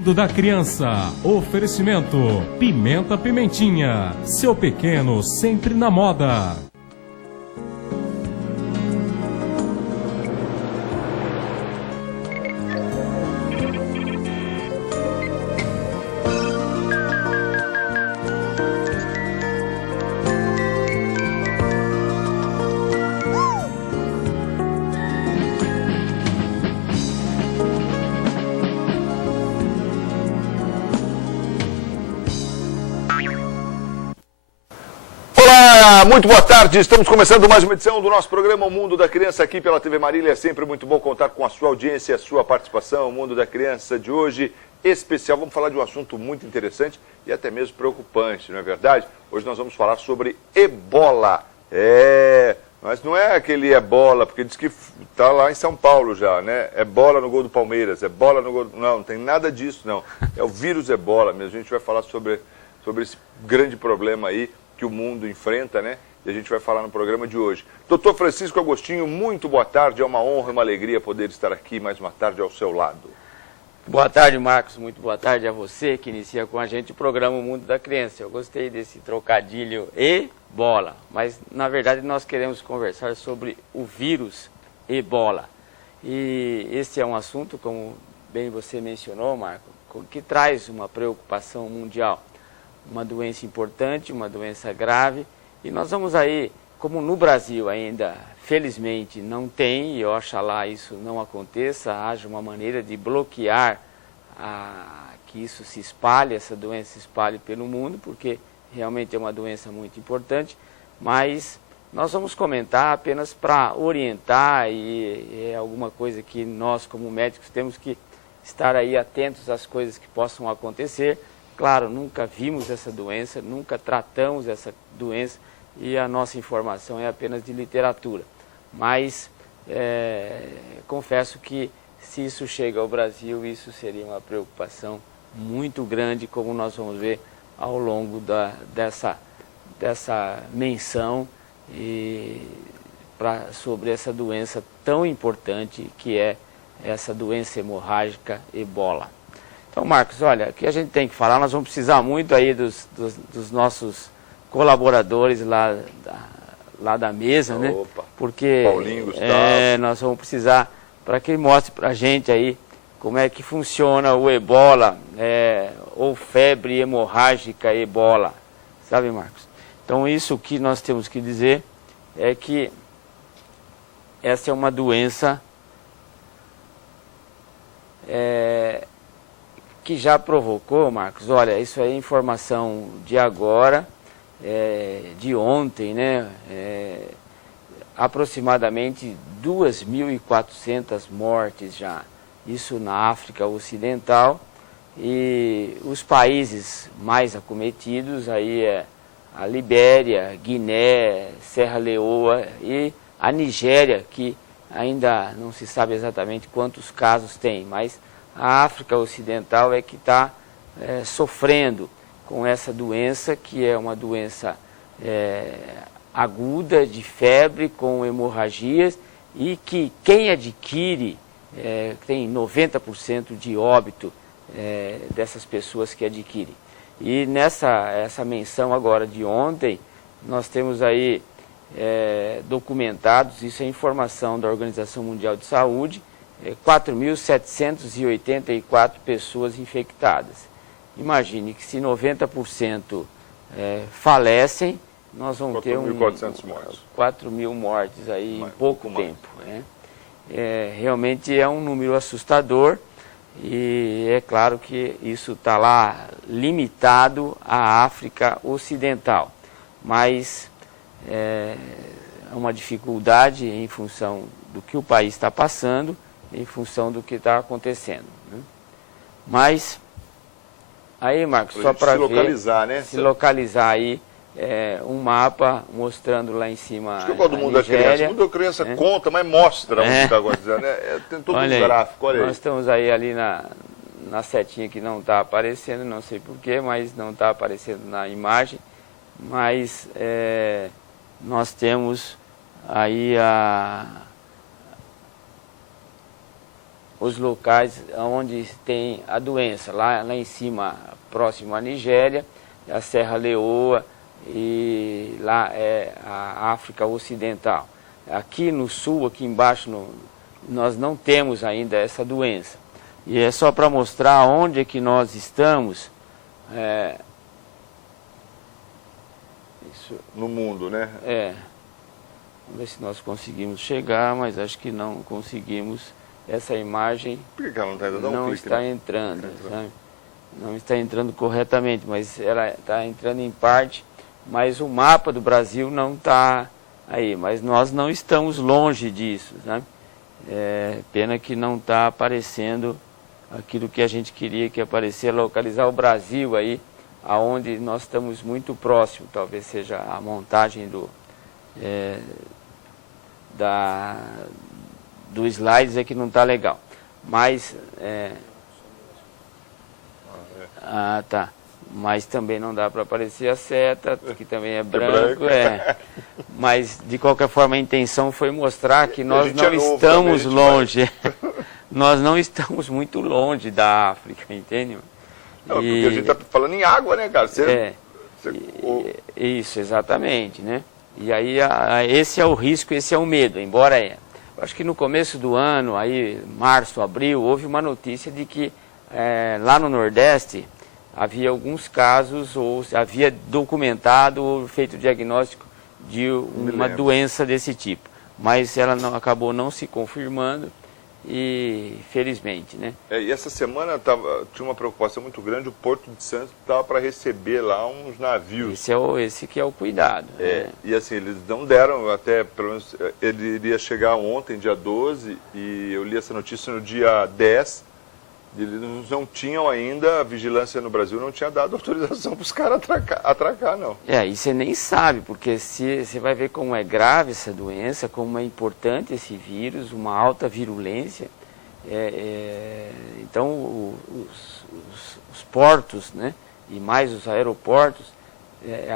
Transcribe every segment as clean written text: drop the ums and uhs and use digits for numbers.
Mundo da Criança. Oferecimento Pimenta Pimentinha. Seu pequeno sempre na moda. Muito boa tarde, estamos começando mais uma edição do nosso programa O Mundo da Criança aqui pela TV Marília. É sempre muito bom contar com a sua audiência e a sua participação. O Mundo da Criança de hoje, especial, vamos falar de um assunto muito interessante e até mesmo preocupante, não é verdade? Hoje nós vamos falar sobre ebola. Mas não é aquele ebola, porque diz que está lá em São Paulo já, né? Ebola no gol do Palmeiras, ebola no gol do... Não tem nada disso, não. É o vírus ebola mesmo. A gente vai falar sobre esse grande problema aí que o mundo enfrenta, né? E a gente vai falar no programa de hoje. Doutor Francisco Agostinho, muito boa tarde. É uma honra e uma alegria poder estar aqui mais uma tarde ao seu lado. Boa tarde, Marcos. Muito boa tarde a você que inicia com a gente o programa O Mundo da Criança. Eu gostei desse trocadilho ebola, mas na verdade nós queremos conversar sobre o vírus ebola. E esse é um assunto, como bem você mencionou, Marcos, que traz uma preocupação mundial. Uma doença importante, uma doença grave, e nós vamos aí, como no Brasil ainda, felizmente, não tem, e oxalá isso não aconteça, haja uma maneira de bloquear que isso se espalhe, essa doença se espalhe pelo mundo, porque realmente é uma doença muito importante, mas nós vamos comentar apenas para orientar, e é alguma coisa que nós, como médicos, temos que estar aí atentos às coisas que possam acontecer. Claro, nunca vimos essa doença, nunca tratamos essa doença e a nossa informação é apenas de literatura. Mas confesso que se isso chega ao Brasil, isso seria uma preocupação muito grande, como nós vamos ver ao longo dessa menção sobre essa doença tão importante que é essa doença hemorrágica ebola. Então, Marcos, olha, o que a gente tem que falar, nós vamos precisar muito aí dos nossos colaboradores lá da mesa, né? Porque Paulinho, Gustavo. Nós vamos precisar para que ele mostre para a gente aí como é que funciona o ebola, ou febre hemorrágica ebola, sabe, Marcos? Então, isso que nós temos que dizer é que essa é uma doença que já provocou, Marcos, olha, isso é informação de agora, de ontem, né? Aproximadamente 2.400 mortes já, isso na África Ocidental, e os países mais acometidos aí é a Libéria, Guiné, Serra Leoa e a Nigéria, que ainda não se sabe exatamente quantos casos tem, mas a África Ocidental é que está sofrendo com essa doença, que é uma doença aguda, de febre, com hemorragias, e que quem adquire tem 90% de óbito dessas pessoas que adquirem. E essa menção agora de ontem, nós temos aí documentados, isso é informação da Organização Mundial de Saúde, 4.784 pessoas infectadas. Imagine que se 90% falecem, nós vamos ter 4.000 mortes aí em pouco tempo. Né? Realmente é um número assustador e é claro que isso está lá limitado à África Ocidental. Mas é uma dificuldade em função do que o país está passando, em função do que está acontecendo. Né? Mas, aí, Marcos, só para localizar, né? Se localizar aí, um mapa mostrando lá em cima. Acho que eu gosto do Mundo da Criança. O Mundo da Criança conta, mas mostra onde está acontecendo. Tem todo um gráfico, olha aí. Nós estamos aí ali na setinha que não está aparecendo, não sei porquê, mas não está aparecendo na imagem. Mas nós temos aí os locais onde tem a doença. Lá em cima, próximo à Nigéria, a Serra Leoa e lá é a África Ocidental. Aqui no sul, aqui embaixo, nós não temos ainda essa doença. E é só para mostrar onde é que nós estamos. Isso, no mundo, né? Vamos ver se nós conseguimos chegar, mas acho que não conseguimos. Essa imagem Por que ela não está ainda? não está entrando, sabe? Não está entrando corretamente, mas ela está entrando em parte, mas o mapa do Brasil não está aí, mas nós não estamos longe disso, sabe? Pena que não está aparecendo aquilo que a gente queria que aparecesse, localizar o Brasil aí, aonde nós estamos muito próximo, talvez seja a montagem do slides é que não está legal, mas tá, mas também não dá para aparecer a seta, que também é branco, mas de qualquer forma a intenção foi mostrar que nós não estamos longe, nós não estamos muito longe da África, entende? Não, porque a gente está falando em água, né, cara? Isso, exatamente, né? E aí esse é o risco, esse é o medo, embora acho que no começo do ano, aí março, abril, houve uma notícia de que lá no Nordeste havia alguns casos, ou havia documentado ou feito diagnóstico de uma doença desse tipo. Mas ela acabou não se confirmando e felizmente, né? E essa semana tinha uma preocupação muito grande, o Porto de Santos estava para receber lá uns navios. Esse que é o cuidado. Né? E assim, eles não deram, até pelo menos, ele iria chegar ontem, dia 12, e eu li essa notícia no dia 10, eles não tinham ainda, a vigilância no Brasil não tinha dado autorização para os caras atracar, não. E você nem sabe, porque você vai ver como é grave essa doença, como é importante esse vírus, uma alta virulência. Então, os portos, né, e mais os aeroportos,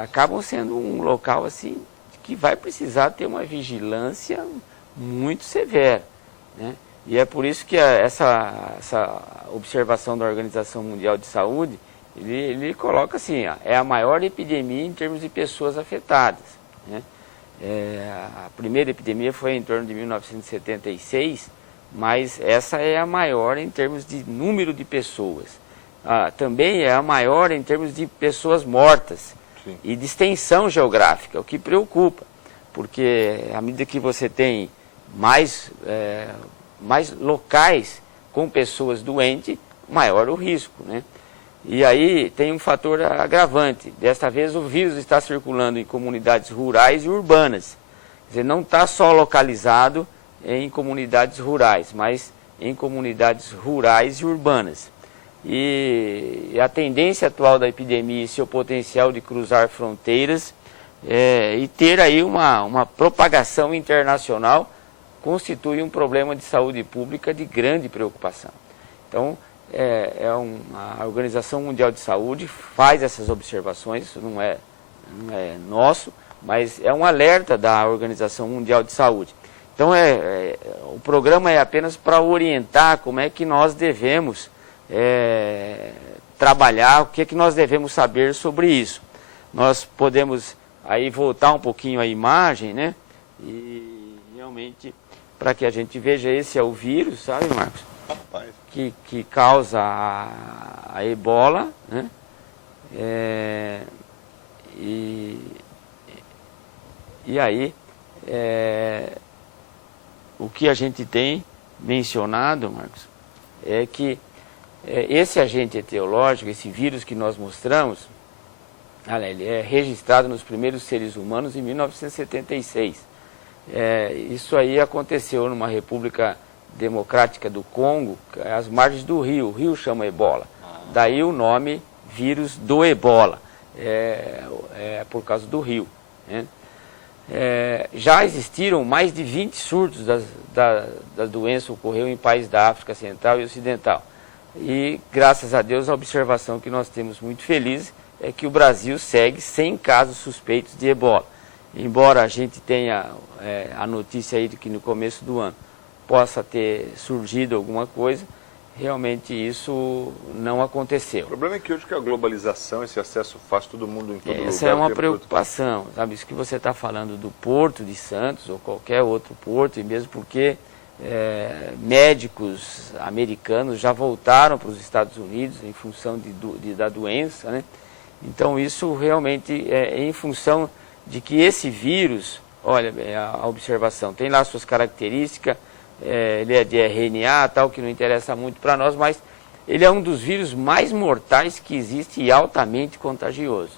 acabam sendo um local assim, que vai precisar ter uma vigilância muito severa, né? E é por isso que essa observação da Organização Mundial de Saúde, ele coloca assim, é a maior epidemia em termos de pessoas afetadas, né? A primeira epidemia foi em torno de 1976, mas essa é a maior em termos de número de pessoas. Também é a maior em termos de pessoas mortas. Sim. E de extensão geográfica, o que preocupa, porque à medida que você tem mais locais com pessoas doentes, maior o risco, né? E aí tem um fator agravante. Desta vez o vírus está circulando em comunidades rurais e urbanas. Quer dizer, não está só localizado em comunidades rurais, mas em comunidades rurais e urbanas. E a tendência atual da epidemia e seu potencial de cruzar fronteiras e ter aí uma propagação internacional constitui um problema de saúde pública de grande preocupação. Então, a Organização Mundial de Saúde faz essas observações, isso não é nosso, mas é um alerta da Organização Mundial de Saúde. Então, o programa é apenas para orientar como é que nós devemos trabalhar, o que é que nós devemos saber sobre isso. Nós podemos aí voltar um pouquinho a imagem, né? E realmente, para que a gente veja, esse é o vírus, sabe, Marcos? Rapaz. Que causa a ebola, né? E aí, o que a gente tem mencionado, Marcos, é que esse agente etiológico, esse vírus que nós mostramos, ele é registrado nos primeiros seres humanos em 1976. Isso aí aconteceu numa República Democrática do Congo, às margens do rio. O rio chama ebola. Daí o nome vírus do ebola, por causa do rio, né? Já existiram mais de 20 surtos da doença, ocorreu em países da África Central e Ocidental. E graças a Deus a observação que nós temos muito feliz é que o Brasil segue sem casos suspeitos de ebola. Embora a gente tenha a notícia aí de que no começo do ano possa ter surgido alguma coisa. Realmente isso não aconteceu. O problema é que hoje que a globalização, esse acesso fácil, todo mundo em todo lugar. Essa é uma preocupação, sabe? Isso que você está falando do Porto de Santos ou qualquer outro porto, e mesmo porque médicos americanos já voltaram para os Estados Unidos em função da doença, né? Então isso realmente é em função de que esse vírus, olha, a observação, tem lá suas características, ele é de RNA, tal, que não interessa muito para nós, mas ele é um dos vírus mais mortais que existe e altamente contagioso.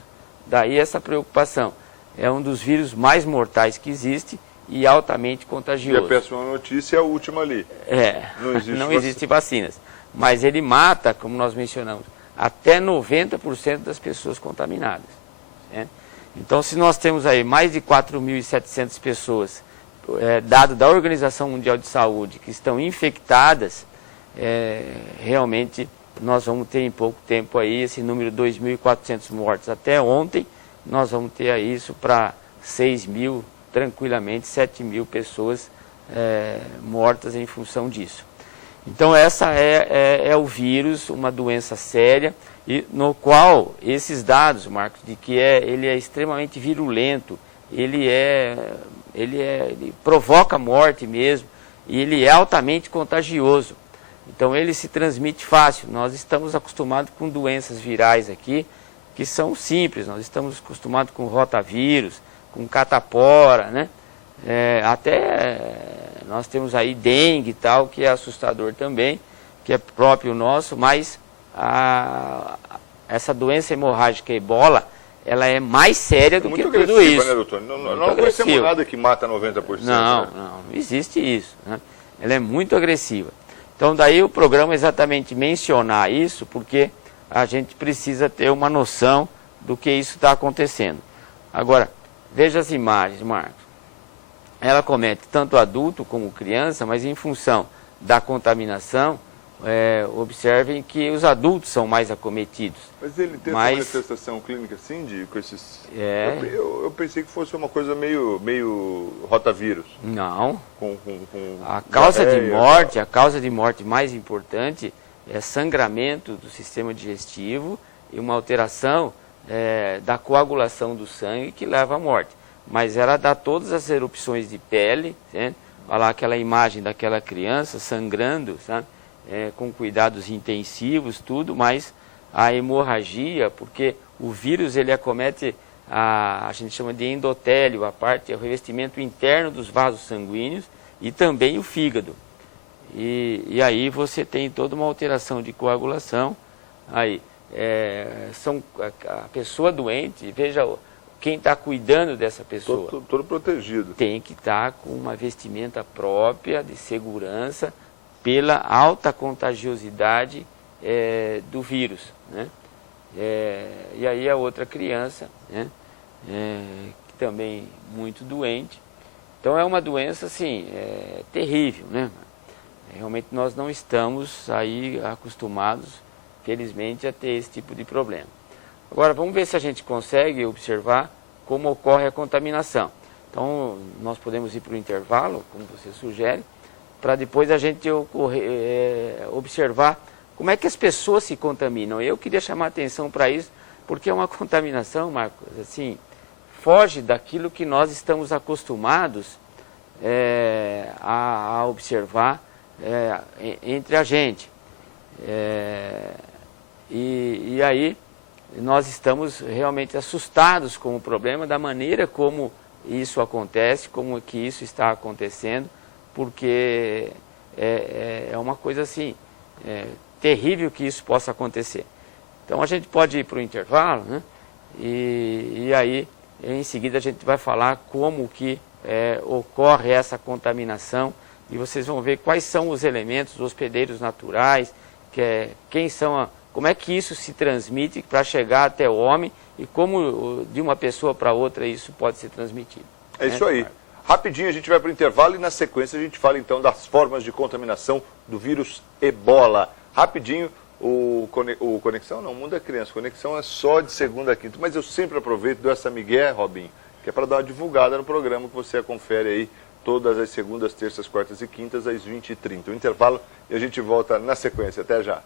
Daí essa preocupação. É um dos vírus mais mortais que existe e altamente contagioso. E a péssima notícia é a última ali. Não existe vacinas. Mas ele mata, como nós mencionamos, até 90% das pessoas contaminadas. Né? Então, se nós temos aí mais de 4.700 pessoas, dado da Organização Mundial de Saúde, que estão infectadas, realmente nós vamos ter em pouco tempo aí esse número de 2.400 mortos. Até ontem, nós vamos ter aí isso para 6.000, tranquilamente, 7.000 pessoas mortas em função disso. Então essa é o vírus, uma doença séria, e no qual esses dados, Marcos, de que ele é extremamente virulento, ele provoca morte mesmo, e ele é altamente contagioso. Então ele se transmite fácil. Nós estamos acostumados com doenças virais aqui, que são simples. Nós estamos acostumados com rotavírus, com catapora, né? Até nós temos aí dengue e tal, que é assustador também, que é próprio nosso, mas essa doença hemorrágica ebola, ela é mais séria do que tudo isso. Né, doutor? Não conhecemos nada que mata 90%. Não existe isso. Né? Ela é muito agressiva. Então daí o programa exatamente mencionar isso, porque a gente precisa ter uma noção do que isso está acontecendo. Agora, veja as imagens, Marcos. Ela comete tanto adulto como criança, mas em função da contaminação, observem que os adultos são mais acometidos. Mas ele tem essa manifestação clínica assim, com esses... Eu pensei que fosse uma coisa meio rotavírus. Não. Com a causa de morte mais importante é sangramento do sistema digestivo e uma alteração da coagulação do sangue que leva à morte. Mas ela dá todas as erupções de pele, né? Olha lá aquela imagem daquela criança sangrando, sabe? Com cuidados intensivos, tudo, mas a hemorragia, porque o vírus ele acomete a gente chama de endotélio, o revestimento interno dos vasos sanguíneos e também o fígado. E aí você tem toda uma alteração de coagulação. Aí, a pessoa doente, veja, quem está cuidando dessa pessoa... Todo protegido. Tem que estar com uma vestimenta própria, de segurança, pela alta contagiosidade do vírus. Né? E aí a outra criança, né? Que também muito doente. Então é uma doença assim, terrível. Né? Realmente nós não estamos aí acostumados, felizmente, a ter esse tipo de problema. Agora vamos ver se a gente consegue observar como ocorre a contaminação. Então nós podemos ir para o intervalo, como você sugere, para depois a gente observar como é que as pessoas se contaminam. Eu queria chamar a atenção para isso, porque é uma contaminação, Marcos, assim, foge daquilo que nós estamos acostumados a observar entre a gente. E aí nós estamos realmente assustados com o problema, da maneira como isso acontece, como que isso está acontecendo, porque é uma coisa assim, terrível que isso possa acontecer. Então a gente pode ir para o intervalo, né? E aí em seguida a gente vai falar como que ocorre essa contaminação e vocês vão ver quais são os elementos, os hospedeiros naturais, como é que isso se transmite para chegar até o homem e como de uma pessoa para outra isso pode ser transmitido. É isso aí. Rapidinho a gente vai para o intervalo e na sequência a gente fala então das formas de contaminação do vírus ebola. Rapidinho, o Conexão não, Mundo da Criança. Conexão é só de segunda a quinta, mas eu sempre aproveito, dou essa migué, Robinho, que é para dar uma divulgada no programa que você confere aí todas as segundas, terças, quartas e quintas, às 20h30. O intervalo e a gente volta na sequência. Até já.